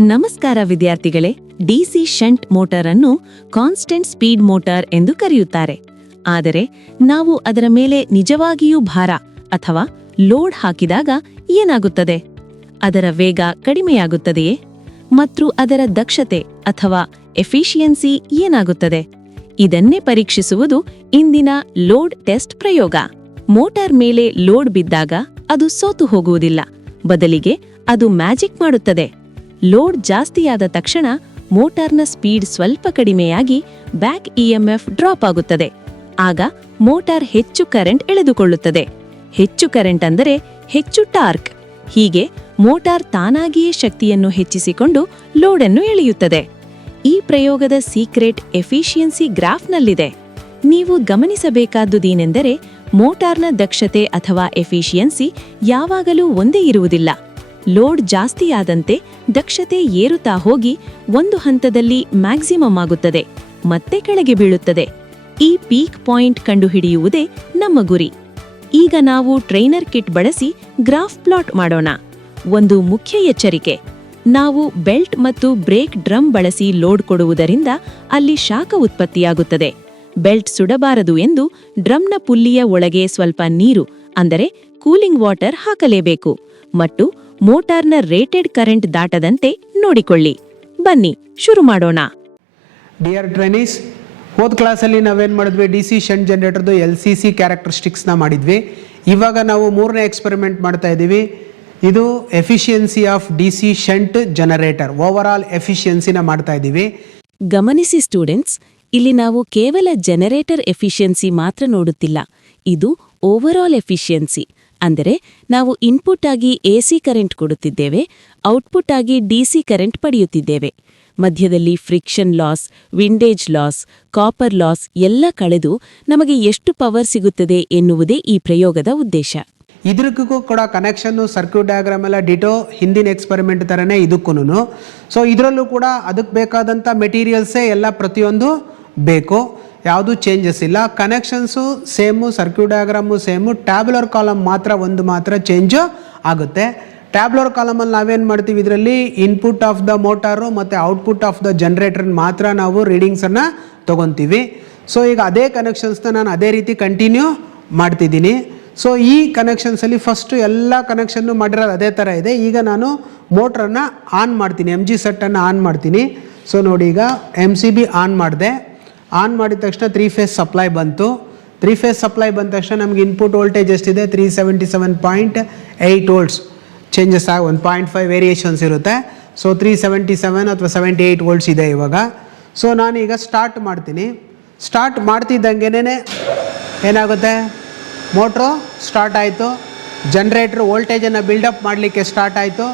ನಮಸ್ಕಾರ ವಿದ್ಯಾರ್ಥಿಗಳೇ. DC shunt motor ಅನ್ನು ಕಾನ್ಸ್ಟೆಂಟ್ ಸ್ಪೀಡ್ ಮೋಟಾರ್ ಎಂದು ಕರೆಯುತ್ತಾರೆ. ಆದರೆ ನಾವು ಅದರ ಮೇಲೆ ನಿಜವಾಗಿಯೂ ಭಾರ ಅಥವಾ ಲೋಡ್ ಹಾಕಿದಾಗ ಏನಾಗುತ್ತದೆ? ಅದರ ವೇಗ ಕಡಿಮೆಯಾಗುತ್ತದೆಯೇ? ಮತ್ತು ಅದರ ದಕ್ಷತೆ ಅಥವಾ ಎಫಿಷಿಯನ್ಸಿ ಏನಾಗುತ್ತದೆ? ಇದನ್ನೇ ಪರೀಕ್ಷಿಸುವುದು ಇಂದಿನ ಲೋಡ್ ಟೆಸ್ಟ್ ಪ್ರಯೋಗ. ಮೋಟಾರ್ ಮೇಲೆ ಲೋಡ್ ಬಿದ್ದಾಗ ಅದು ಸೋತು ಹೋಗುವುದಿಲ್ಲ, ಬದಲಿಗೆ ಅದು ಮ್ಯಾಜಿಕ್ ಮಾಡುತ್ತದೆ. ಲೋಡ್ ಜಾಸ್ತಿಯಾದ ತಕ್ಷಣ ಮೋಟಾರ್ನ ಸ್ಪೀಡ್ ಸ್ವಲ್ಪ ಕಡಿಮೆಯಾಗಿ ಬ್ಯಾಕ್ ಇಎಂಎಫ್ ಡ್ರಾಪ್ ಆಗುತ್ತದೆ. ಆಗ ಮೋಟಾರ್ ಹೆಚ್ಚು ಕರೆಂಟ್ ಎಳೆದುಕೊಳ್ಳುತ್ತದೆ. ಹೆಚ್ಚು ಕರೆಂಟ್ ಅಂದರೆ ಹೆಚ್ಚು ಟಾರ್ಕ್. ಹೀಗೆ ಮೋಟಾರ್ ತಾನಾಗಿಯೇ ಶಕ್ತಿಯನ್ನು ಹೆಚ್ಚಿಸಿಕೊಂಡು ಲೋಡನ್ನು ಎಳೆಯುತ್ತದೆ. ಈ ಪ್ರಯೋಗದ ಸೀಕ್ರೆಟ್ ಎಫಿಷಿಯನ್ಸಿ ಗ್ರಾಫ್ನಲ್ಲಿದೆ. ನೀವು ಗಮನಿಸಬೇಕಾದುದೇನೆಂದರೆ ಮೋಟಾರ್ನ ದಕ್ಷತೆ ಅಥವಾ ಎಫಿಷಿಯನ್ಸಿ ಯಾವಾಗಲೂ ಒಂದೇ ಇರುವುದಿಲ್ಲ. ಲೋಡ್ ಜಾಸ್ತಿಯಾದಂತೆ ದಕ್ಷತೆ ಏರುತ್ತಾ ಹೋಗಿ ಒಂದು ಹಂತದಲ್ಲಿ ಮ್ಯಾಕ್ಸಿಮಮ್ ಆಗುತ್ತದೆ, ಮತ್ತೆ ಕೆಳಗೆ ಬೀಳುತ್ತದೆ. ಈ ಪೀಕ್ ಪಾಯಿಂಟ್ ಕಂಡುಹಿಡಿಯುವುದೇ ನಮ್ಮ ಗುರಿ. ಈಗ ನಾವು ಟ್ರೈನರ್ ಕಿಟ್ ಬಳಸಿ ಗ್ರಾಫ್ ಪ್ಲಾಟ್ ಮಾಡೋಣ. ಒಂದು ಮುಖ್ಯ ಎಚ್ಚರಿಕೆ: ನಾವು ಬೆಲ್ಟ್ ಮತ್ತು ಬ್ರೇಕ್ ಡ್ರಮ್ ಬಳಸಿ ಲೋಡ್ ಕೊಡುವುದರಿಂದ ಅಲ್ಲಿ ಶಾಖ ಉತ್ಪತ್ತಿಯಾಗುತ್ತದೆ. ಬೆಲ್ಟ್ ಸುಡಬಾರದು ಎಂದು ಡ್ರಮ್ನ ಪುಲ್ಲಿಯ ಒಳಗೆ ಸ್ವಲ್ಪ ನೀರು ಅಂದರೆ ಕೂಲಿಂಗ್ ವಾಟರ್ ಹಾಕಲೇಬೇಕು. ಮತ್ತು ಮೋಟಾರ್ನ ರೇಟೆಡ್ ಕರೆಂಟ್ ದಾಟದಂತೆ ನೋಡಿಕೊಳ್ಳಿ. ಬನ್ನಿ ಶುರು ಮಾಡೋಣ. ಡಿಯರ್ ಟ್ರೈನೀಸ್, ಹೋದ ಕ್ಲಾಸಲ್ಲಿ ನಾವೇನು ಮಾಡಿದ್ವಿ? ಡಿಸಿ ಶಂಟ್ ಜನರೇಟರ್ದು LCC ಕ್ಯಾರೆಕ್ಟರಿಸ್ಟಿಕ್ಸ್ನ ಮಾಡಿದ್ವಿ. ಇವಾಗ ನಾವು ಮೂರನೇ ಎಕ್ಸ್ಪೆರಿಮೆಂಟ್ ಮಾಡ್ತಾ ಇದ್ದೀವಿ. ಇದು efficiency of DC shunt generator, overall ಎಫಿಷಿಯನ್ಸಿನ ಮಾಡ್ತಾ ಇದ್ದೀವಿ. ಗಮನಿಸಿ ಸ್ಟೂಡೆಂಟ್ಸ್, ಇಲ್ಲಿ ನಾವು ಕೇವಲ ಜನರೇಟರ್ ಎಫಿಷಿಯನ್ಸಿ ಮಾತ್ರ ನೋಡುತ್ತಿಲ್ಲ. ಇದು ಓವರ್ ಆಲ್ ಎಫಿಷಿಯನ್ಸಿ. ಅಂದರೆ ನಾವು ಇನ್ಪುಟ್ ಆಗಿ AC ಕರೆಂಟ್ ಕೊಡುತ್ತಿದ್ದೇವೆ, ಔಟ್ಪುಟ್ ಆಗಿ DC ಕರೆಂಟ್ ಪಡೆಯುತ್ತಿದ್ದೇವೆ. ಮಧ್ಯದಲ್ಲಿ friction loss, windage loss, copper loss ಎಲ್ಲ ಕಳೆದು ನಮಗೆ ಎಷ್ಟು ಪವರ್ ಸಿಗುತ್ತದೆ ಎನ್ನುವುದೇ ಈ ಪ್ರಯೋಗದ ಉದ್ದೇಶ. ಇದಕ್ಕೂ ಕೂಡ ಕನೆಕ್ಷನ್ನು, ಸರ್ಕ್ಯೂಟ್ ಡಯಾಗ್ರಾಮ್ ಎಲ್ಲ ಡಿಟೋ ಹಿಂದಿನ ಎಕ್ಸ್ಪೆರಿಮೆಂಟ್ ಥರನೇ ಇದಕ್ಕೂ. ಸೊ ಇದರಲ್ಲೂ ಕೂಡ ಅದಕ್ಕೆ ಬೇಕಾದಂಥ ಮೆಟೀರಿಯಲ್ಸೇ ಎಲ್ಲ ಪ್ರತಿಯೊಂದು ಬೇಕು, ಯಾವುದೂ ಚೇಂಜಸ್ ಇಲ್ಲ. Connections same, circuit diagram same, tabular column ಮಾತ್ರ ಚೇಂಜು ಆಗುತ್ತೆ. ಟ್ಯಾಬ್ಯುಲರ್ ಕಾಲಮಲ್ಲಿ ನಾವೇನು ಮಾಡ್ತೀವಿ? ಇದರಲ್ಲಿ ಇನ್ಪುಟ್ ಆಫ್ ದ ಮೋಟಾರು ಮತ್ತು ಔಟ್ಪುಟ್ ಆಫ್ ದ ಜನ್ರೇಟರ್ನ ಮಾತ್ರ ನಾವು ರೀಡಿಂಗ್ಸನ್ನು ತೊಗೊತೀವಿ. ಸೊ ಈಗ ಅದೇ ಕನೆಕ್ಷನ್ಸ್ನ ನಾನು ಅದೇ ರೀತಿ ಕಂಟಿನ್ಯೂ ಮಾಡ್ತಿದ್ದೀನಿ. ಸೊ ಈ ಕನೆಕ್ಷನ್ಸಲ್ಲಿ ಫಸ್ಟು ಎಲ್ಲ ಕನೆಕ್ಷನ್ನು ಮಾಡಿರೋದು ಅದೇ ಥರ ಇದೆ. ಈಗ ನಾನು ಮೋಟ್ರನ್ನು ಆನ್ ಮಾಡ್ತೀನಿ, MG ಸೆಟ್ಟನ್ನು ಆನ್ ಮಾಡ್ತೀನಿ. ಸೊ ನೋಡಿ, ಈಗ MCB ಆನ್ ಮಾಡಿದೆ. ಆನ್ ಮಾಡಿದ ತಕ್ಷಣ 3 ಫೇಸ್ ಸಪ್ಲೈ ಬಂತು. 3 ಫೇಸ್ ಸಪ್ಲೈ ಬಂದ ತಕ್ಷಣ ನಮಗೆ ಇನ್ಪುಟ್ ವೋಲ್ಟೇಜ್ ಎಷ್ಟಿದೆ? 377.8 ವೋಲ್ಟ್ಸ್. ಚೇಂಜಸ್ ಆಗಿ 1.5 ವೇರಿಯೇಷನ್ಸ್ ಇರುತ್ತೆ. ಸೊ 377 ಅಥವಾ 78 ವೋಲ್ಟ್ಸ್ ಇದೆ ಇವಾಗ. ಸೊ ನಾನೀಗ ಸ್ಟಾರ್ಟ್ ಮಾಡ್ತೀನಿ. ಸ್ಟಾರ್ಟ್ ಮಾಡ್ತಿದ್ದಂಗೆನೇ ಏನಾಗುತ್ತೆ? ಮೋಟ್ರು ಸ್ಟಾರ್ಟ್ ಆಯಿತು. ಜನ್ರೇಟ್ರ್ ವೋಲ್ಟೇಜನ್ನು ಬಿಲ್ಡಪ್ ಮಾಡಲಿಕ್ಕೆ ಸ್ಟಾರ್ಟ್ ಆಯಿತು.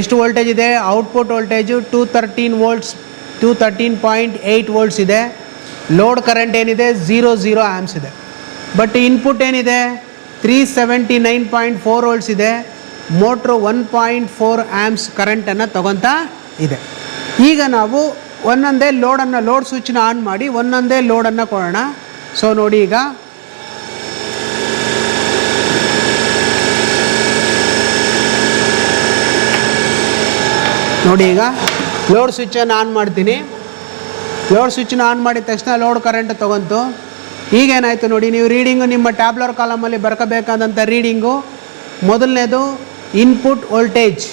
ಎಷ್ಟು ವೋಲ್ಟೇಜ್ ಇದೆ? ಔಟ್ಪುಟ್ ವೋಲ್ಟೇಜು 213 ವೋಲ್ಟ್ಸ್, 213.8 ವೋಲ್ಟ್ಸ್ ಇದೆ. ಲೋಡ್ ಕರೆಂಟ್ ಏನಿದೆ? 0 ಆ್ಯಮ್ಸ್ ಇದೆ. ಬಟ್ ಇನ್ಪುಟ್ ಏನಿದೆ? 379.4 ವೋಲ್ಟ್ಸ್ ಇದೆ. ಮೋಟ್ರು 1.4 ಆ್ಯಮ್ಸ್ ಕರೆಂಟನ್ನು ತಗೊತಾ ಇದೆ. ಈಗ ನಾವು ಒಂದೊಂದೇ ಲೋಡ್ ಸ್ವಿಚ್ನ ಆನ್ ಮಾಡಿ ಒಂದೊಂದೇ ಲೋಡನ್ನು ಕೊಡೋಣ. ಸೊ ನೋಡಿ, ಈಗ ಲೋಡ್ ಸ್ವಿಚ್ಚನ್ನು ಆನ್ ಮಾಡ್ತೀನಿ. ಲೋಡ್ ಸ್ವಿಚ್ಚನ್ನ ಆನ್ ಮಾಡಿದ ತಕ್ಷಣ ಲೋಡ್ ಕರೆಂಟ್ ತೊಗೊಂತು. ಈಗೇನಾಯಿತು ನೋಡಿ, ನೀವು ರೀಡಿಂಗು ನಿಮ್ಮ ಟ್ಯಾಬ್ಯುಲರ್ ಕಾಲಮಲ್ಲಿ ಬರ್ಕೋಬೇಕಾದಂಥ ರೀಡಿಂಗು, ಮೊದಲನೇದು ಇನ್ಪುಟ್ ವೋಲ್ಟೇಜ್,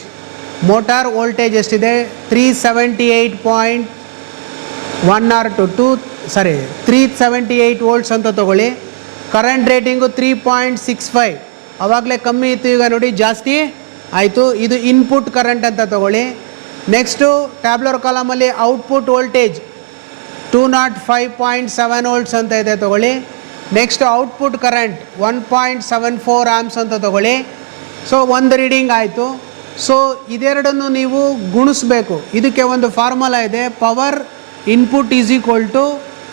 ಮೋಟಾರ್ ವೋಲ್ಟೇಜ್ ಎಷ್ಟಿದೆ? 378 ವೋಲ್ಟ್ಸ್ ಅಂತ ತೊಗೊಳ್ಳಿ. Current rating 3.65. ಆವಾಗಲೇ ಕಮ್ಮಿ ಇತ್ತು, ಈಗ ನೋಡಿ ಜಾಸ್ತಿ ಆಯಿತು. ಇದು ಇನ್ಪುಟ್ ಕರೆಂಟ್ ಅಂತ ತೊಗೊಳ್ಳಿ. ನೆಕ್ಸ್ಟು ಟ್ಯಾಬ್ಯುಲರ್ ಕಾಲಮಲ್ಲಿ ಔಟ್ಪುಟ್ ವೋಲ್ಟೇಜ್ 205.7 ವೋಲ್ಟ್ಸ್ ಅಂತ ಇದೆ, ತೊಗೊಳ್ಳಿ. ನೆಕ್ಸ್ಟ್ ಔಟ್ಪುಟ್ ಕರೆಂಟ್ 1.74 ಆ್ಯಮ್ಸ್ ಅಂತ ತೊಗೊಳ್ಳಿ. ಸೊ ಒಂದು ರೀಡಿಂಗ್ ಆಯಿತು. ಸೊ ಇದೆರಡನ್ನು ನೀವು ಗುಣಿಸ್ಬೇಕು. ಇದಕ್ಕೆ ಒಂದು ಫಾರ್ಮುಲಾ ಇದೆ, power input is equal to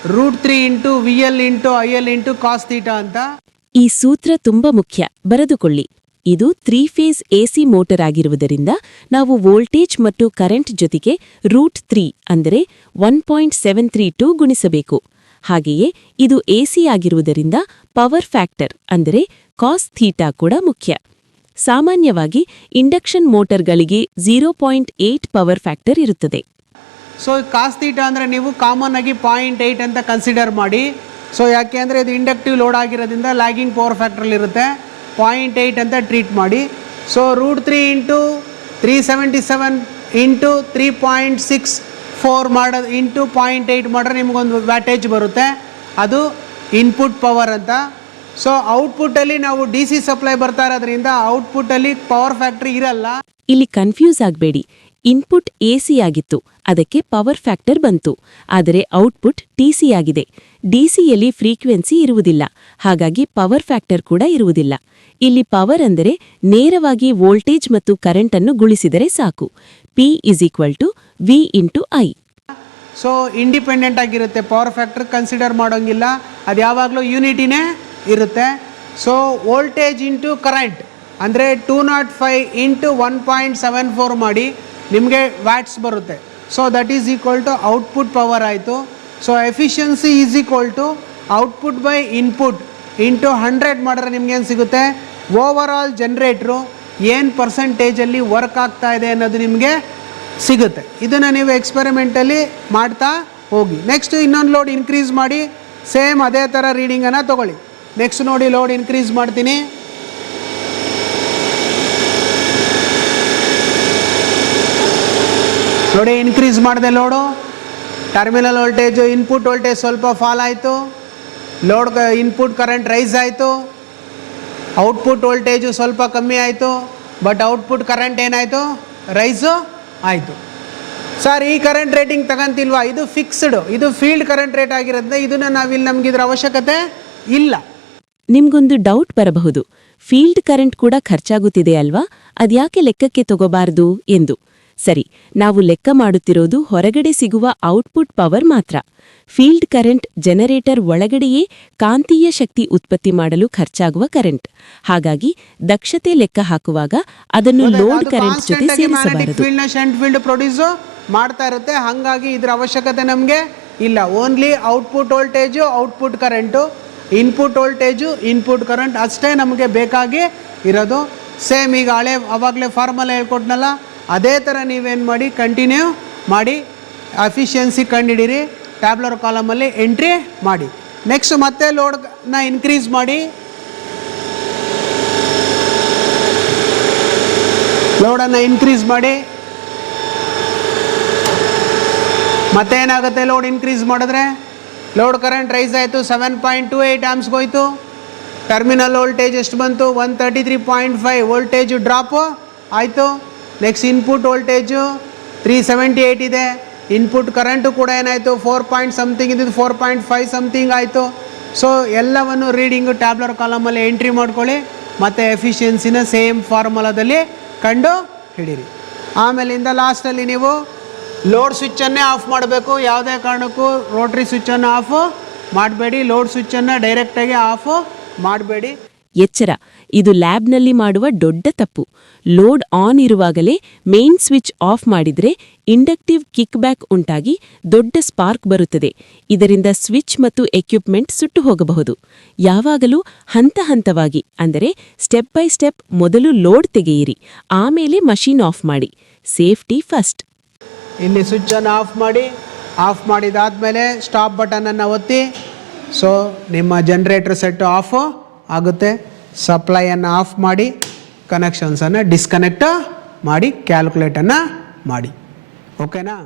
√3 × VL × IL × cos θ ಅಂತ. ಈ ಸೂತ್ರ ತುಂಬ ಮುಖ್ಯ, ಬರೆದುಕೊಳ್ಳಿ. ಇದು 3 ಫೇಸ್ AC ಮೋಟರ್ ಆಗಿರುವುದರಿಂದ ನಾವು ವೋಲ್ಟೇಜ್ ಮತ್ತು ಕರೆಂಟ್ ಜೊತೆಗೆ √3 ಅಂದರೆ 1.732 ಗುಣಿಸಬೇಕು. ಹಾಗೆಯೇ ಇದು AC ಆಗಿರುವುದರಿಂದ ಪವರ್ ಫ್ಯಾಕ್ಟರ್ ಅಂದರೆ cos θ ಕೂಡ ಮುಖ್ಯ. ಸಾಮಾನ್ಯವಾಗಿ ಇಂಡಕ್ಷನ್ ಮೋಟರ್ಗಳಿಗೆ 0.8 ಪವರ್ ಫ್ಯಾಕ್ಟರ್ ಇರುತ್ತದೆ. ಸೊ ಕಾಸ್ ಥೀಟಾ ಅಂದರೆ ನೀವು ಕಾಮನ್ ಆಗಿ 0.8 ಅಂತ ಕನ್ಸಿಡರ್ ಮಾಡಿ. ಸೊ ಯಾಕೆ ಅಂದರೆ ಇದು ಇಂಡಕ್ಟಿವ್ ಲೋಡ್ ಆಗಿರೋದ್ರಿಂದ ಲ್ಯಾಗಿಂಗ್ ಪವರ್ ಫ್ಯಾಕ್ಟ್ರಲ್ಲಿರುತ್ತೆ, 0.8 ಅಂತ ಟ್ರೀಟ್ ಮಾಡಿ. ಸೊ √3 ಇಂಟು 377 ಇಂಟು 3.64 ಮಾಡೋದು ಇಂಟು 0.8 ಮಾಡಿದ್ರೆ ನಿಮಗೊಂದು ವ್ಯಾಟೇಜ್ ಬರುತ್ತೆ, ಅದು ಇನ್ಪುಟ್ ಪವರ್ ಅಂತ. ಸೊ ಔಟ್ಪುಟ್ಟಲ್ಲಿ ನಾವು ಡಿ ಸಿ ಸಪ್ಲೈ ಬರ್ತಾ ಇರೋದ್ರಿಂದ ಔಟ್ಪುಟ್ಟಲ್ಲಿ ಪವರ್ ಫ್ಯಾಕ್ಟ್ರಿ ಇರಲ್ಲ. ಇಲ್ಲಿ ಕನ್ಫ್ಯೂಸ್ ಆಗಬೇಡಿ. ಇನ್ಪುಟ್ ಎಸಿ ಆಗಿತ್ತು, ಅದಕ್ಕೆ ಪವರ್ ಫ್ಯಾಕ್ಟರ್ ಬಂತು. ಆದರೆ ಔಟ್ಪುಟ್ ಟಿಸಿ ಆಗಿದೆ. ಡಿಸಿಯಲ್ಲಿ ಫ್ರೀಕ್ವೆನ್ಸಿ ಇರುವುದಿಲ್ಲ, ಹಾಗಾಗಿ ಪವರ್ ಫ್ಯಾಕ್ಟರ್ ಕೂಡ ಇರುವುದಿಲ್ಲ. ಇಲ್ಲಿ ಪವರ್ ಅಂದರೆ ನೇರವಾಗಿ ವೋಲ್ಟೇಜ್ ಮತ್ತು ಕರೆಂಟ್ ಅನ್ನು ಗುಣಿಸಿದರೆ ಸಾಕು. P = V × I. So independent ಆಗಿರುತ್ತೆ, ಪವರ್ ಫ್ಯಾಕ್ಟರ್ ಕನ್ಸಿಡರ್ ಮಾಡೋಂಗಿಲ್ಲ, ಅದು ಯಾವಾಗಲೂ ಯೂನಿಟಿನೇ ಇರುತ್ತೆ. ಸೊ ವೋಲ್ಟೇಜ್ ಇಂಟು ಕರೆಂಟ್ ಅಂದರೆ 205 ಇಂಟು 1.74 ಮಾಡಿ ನಿಮಗೆ ವ್ಯಾಟ್ಸ್ ಬರುತ್ತೆ. So that is equal to output power ಆಯಿತು. So efficiency is equal to output by input into 100 ಮಾಡಿದ್ರೆ ನಿಮ್ಗೇನು ಸಿಗುತ್ತೆ, ಓವರ್ ಆಲ್ ಜನ್ರೇಟ್ರು ಏನು ಪರ್ಸೆಂಟೇಜಲ್ಲಿ ವರ್ಕ್ ಆಗ್ತಾ ಇದೆ ಅನ್ನೋದು ನಿಮಗೆ ಸಿಗುತ್ತೆ. ಇದನ್ನು ನೀವು ಎಕ್ಸ್ಪೆರಿಮೆಂಟಲ್ಲಿ ಮಾಡ್ತಾ ಹೋಗಿ. ನೆಕ್ಸ್ಟ್ ಇನ್ನೊಂದು ಲೋಡ್ ಇನ್ಕ್ರೀಸ್ ಮಾಡಿ, ಸೇಮ್ ಅದೇ ಥರ ರೀಡಿಂಗನ್ನು ತೊಗೊಳ್ಳಿ. ನೆಕ್ಸ್ಟ್ ನೋಡಿ, ಲೋಡ್ ಇನ್ಕ್ರೀಸ್ ಮಾಡ್ತೀನಿ. ನೋಡಿ ಇನ್ಕ್ರೀಸ್ ಮಾಡಿದೆ load, terminal voltage input voltage ಸ್ವಲ್ಪ ಫಾಲ್ ಆಯಿತು, ಲೋಡ್ ಇನ್ಪುಟ್ ಕರೆಂಟ್ ರೈಸ್ ಆಯಿತು, ಔಟ್ಪುಟ್ ವೋಲ್ಟೇಜು ಸ್ವಲ್ಪ ಕಮ್ಮಿ ಆಯಿತು, ಬಟ್ ಔಟ್ಪುಟ್ ಕರೆಂಟ್ ಏನಾಯಿತು, ರೈಸು ಆಯಿತು. ಸರ್ ಈ ಕರೆಂಟ್ ರೇಟಿಂಗ್ ತಗೊಂತಿಲ್ವಾ, ಇದು ಫಿಕ್ಸ್ಡ್, ಇದು ಫೀಲ್ಡ್ ಕರೆಂಟ್ ರೇಟ್ ಆಗಿರುತ್ತೆ, ಇದನ್ನು ನಾವಿಲ್ಲಿ ನಮಗಿದ್ರ ಅವಶ್ಯಕತೆ ಇಲ್ಲ. ನಿಮ್ಗೊಂದು ಡೌಟ್ ಬರಬಹುದು, ಫೀಲ್ಡ್ ಕರೆಂಟ್ ಕೂಡ ಖರ್ಚಾಗುತ್ತಿದೆ ಅಲ್ವಾ, ಅದ್ಯಾಕೆ ಲೆಕ್ಕಕ್ಕೆ ತಗೋಬಾರದು ಎಂದು. ಸರಿ, ನಾವು ಲೆಕ್ಕ ಮಾಡುತ್ತಿರೋದು ಹೊರಗಡೆ ಸಿಗುವ ಔಟ್ಪುಟ್ ಪವರ್ ಮಾತ್ರ. ಫೀಲ್ಡ್ ಕರೆಂಟ್ ಜನರೇಟರ್ ಒಳಗಡೆಯೇ ಕಾಂತೀಯ ಶಕ್ತಿ ಉತ್ಪತ್ತಿ ಮಾಡಲು ಖರ್ಚಾಗುವ ಕರೆಂಟ್. ಹಾಗಾಗಿ ದಕ್ಷತೆ ಲೆಕ್ಕ ಹಾಕುವಾಗ ಅದನ್ನು ಲೋಡ್ ಕರೆಂಟ್ ಜೊತೆ ಸೇರಿಸಬಾರದು. ಫೀಲ್ಡ್ ಪ್ರೊಡ್ಯೂಸ್ ಮಾಡ್ತಾ ಇರುತ್ತೆ, ಹಾಗಾಗಿ ಇದರ ಅವಶ್ಯಕತೆ ನಮಗೆ ಇಲ್ಲ. Only output voltage, output current, input voltage, input current ಅಷ್ಟೇ ನಮಗೆ ಬೇಕಾಗಿ ಇರೋದು. ಸೇಮ್ ಈಗ ಅವಾಗಲೇ ಫಾರ್ಮುಲಾ ಹೇಳ್ಕೊಟ್ನಲ್ಲ, ಅದೇ ಥರ ನೀವೇನು ಮಾಡಿ ಕಂಟಿನ್ಯೂ ಮಾಡಿ ಎಫಿಷಿಯನ್ಸಿ ಕಂಡುಹಿಡಿರಿ, ಟ್ಯಾಬ್ಲರ್ ಕಾಲಮಲ್ಲಿ ಎಂಟ್ರಿ ಮಾಡಿ. ನೆಕ್ಸ್ಟ್ ಮತ್ತೆ ಲೋಡ್ನ ಇನ್ಕ್ರೀಸ್ ಮಾಡಿ, ಲೋಡನ್ನು ಇನ್ಕ್ರೀಸ್ ಮಾಡಿ. ಮತ್ತೆ ಏನಾಗುತ್ತೆ, ಲೋಡ್ ಇನ್ಕ್ರೀಸ್ ಮಾಡಿದ್ರೆ ಲೋಡ್ ಕರೆಂಟ್ ರೈಸ್ ಆಯಿತು, 7.28 ಆಮ್ಸ್ಗೆ ಹೋಯ್ತು. ಟರ್ಮಿನಲ್ ವೋಲ್ಟೇಜ್ ಎಷ್ಟು ಬಂತು, 133.5 ವೋಲ್ಟೇಜು ಡ್ರಾಪು ಆಯಿತು. ನೆಕ್ಸ್ಟ್ ಇನ್ಪುಟ್ ವೋಲ್ಟೇಜು 378 ಇದೆ, ಇನ್ಪುಟ್ ಕರೆಂಟು ಕೂಡ ಏನಾಯಿತು, 4 ಸಮಥಿಂಗ್ ಇದ್ದಿದ್ದು 4.5 ಸಮಥಿಂಗ್ ಆಯಿತು. ಸೊ ಎಲ್ಲವನ್ನು ರೀಡಿಂಗು ಟ್ಯಾಬ್ಲರ್ ಕಾಲಮಲ್ಲಿ ಎಂಟ್ರಿ ಮಾಡ್ಕೊಳ್ಳಿ, ಮತ್ತು ಎಫಿಷಿಯನ್ಸಿನ ಸೇಮ್ ಫಾರ್ಮುಲಾದಲ್ಲಿ ಕಂಡು ಹಿಡೀರಿ. ಆಮೇಲಿಂದ ಲಾಸ್ಟಲ್ಲಿ ನೀವು ಲೋಡ್ ಸ್ವಿಚ್ಚನ್ನೇ ಆಫ್ ಮಾಡಬೇಕು, ಯಾವುದೇ ಕಾರಣಕ್ಕೂ ರೋಟ್ರಿ ಸ್ವಿಚ್ಚನ್ನು ಆಫು ಮಾಡಬೇಡಿ, ಲೋಡ್ ಸ್ವಿಚ್ಚನ್ನು ಡೈರೆಕ್ಟಾಗಿ ಆಫು ಮಾಡಬೇಡಿ. ಎಚ್ಚರ, ಇದು ಲ್ಯಾಬ್ನಲ್ಲಿ ಮಾಡುವ ದೊಡ್ಡ ತಪ್ಪು. ಲೋಡ್ ಆನ್ ಇರುವಾಗಲೇ ಮೇನ್ ಸ್ವಿಚ್ ಆಫ್ ಮಾಡಿದ್ರೆ ಇಂಡಕ್ಟಿವ್ ಕಿಕ್ ಬ್ಯಾಕ್ ಉಂಟಾಗಿ ದೊಡ್ಡ ಸ್ಪಾರ್ಕ್ ಬರುತ್ತದೆ. ಇದರಿಂದ ಸ್ವಿಚ್ ಮತ್ತು ಎಕ್ವಿಪ್ಮೆಂಟ್ ಸುಟ್ಟು ಹೋಗಬಹುದು. ಯಾವಾಗಲೂ ಹಂತ ಹಂತವಾಗಿ, ಅಂದರೆ ಸ್ಟೆಪ್ ಬೈ ಸ್ಟೆಪ್ ಮೊದಲು ಲೋಡ್ ತೆಗೆಯಿರಿ, ಆಮೇಲೆ ಮಷೀನ್ ಆಫ್ ಮಾಡಿ. Safety first. ಇಲ್ಲಿ ಸ್ವಿಚ್ಚನ್ನು ಆಫ್ ಮಾಡಿ, ಆಫ್ ಮಾಡಿದಾದ್ಮೇಲೆ ಸ್ಟಾಪ್ ಬಟನನ್ನು ಒತ್ತಿ. ಸೊ ನಿಮ್ಮ ಜನರೇಟರ್ ಸೆಟ್ ಆಫ್ ಆಗುತ್ತೆ. ಸಪ್ಲೈಯನ್ನು ಆಫ್ ಮಾಡಿ, ಕನೆಕ್ಷನ್ಸನ್ನು ಡಿಸ್ಕನೆಕ್ಟ್ ಮಾಡಿ, ಕ್ಯಾಲ್ಕುಲೇಟನ್ನು ಮಾಡಿ. ಓಕೆನಾ?